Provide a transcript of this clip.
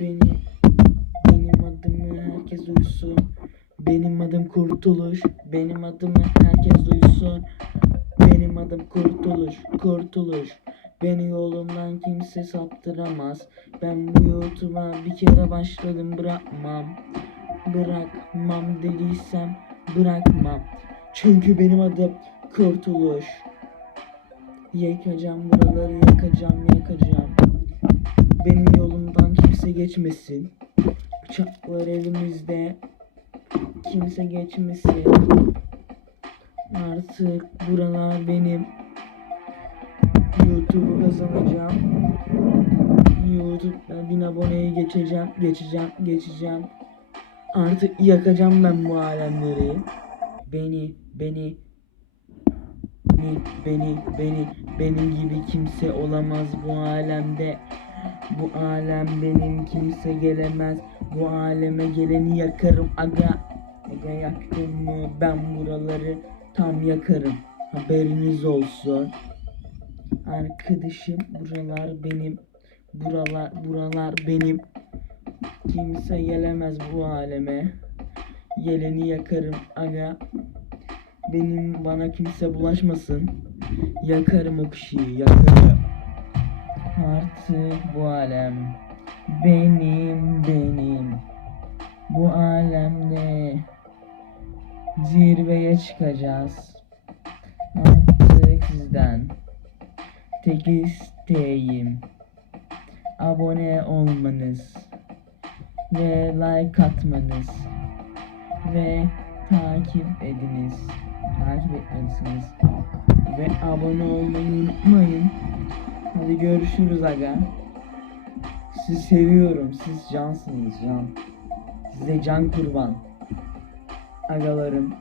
beni benim adımı herkes duysun. Benim adım Kurtuluş. Benim adımı herkes duysun. Benim adım Kurtuluş. Kurtuluş. Beni yolumdan kimse saptıramaz. Ben bu YouTube'a bir kere başladım bırakmam. Bırakmam dediysem bırakmam. Çünkü benim adım Kurtuluş. Yakacağım buraları yakacağım yakacağım. Geçmesin. Bıçaklar elimizde. Kimse geçmesin. Artık buralar benim. YouTube'u kazanacağım. YouTube'da bin aboneyi geçeceğim, geçeceğim, geçeceğim. Artık yakacağım ben bu alemleri. Beni, beni, beni, beni, beni, benim gibi kimse olamaz bu alemde. Bu alem benim kimse gelemez. Bu aleme geleni yakarım aga. Aga yaktım mı ben buraları tam yakarım. Haberiniz olsun. Arkadaşım buralar benim. Buralar buralar benim. Kimse gelemez bu aleme. Geleni yakarım aga. Benim bana kimse bulaşmasın. Yakarım o kişiyi yakarım. Artık bu alem benim benim. Bu alemde zirveye çıkacağız. Artık sizden tek isteğim abone olmanız ve like atmanız ve takip ediniz. Takip etmelisiniz. Ve abone olmayı unutmayın. Hadi görüşürüz aga. Sizi seviyorum. Siz cansınız can. Size can kurban. Agalarım.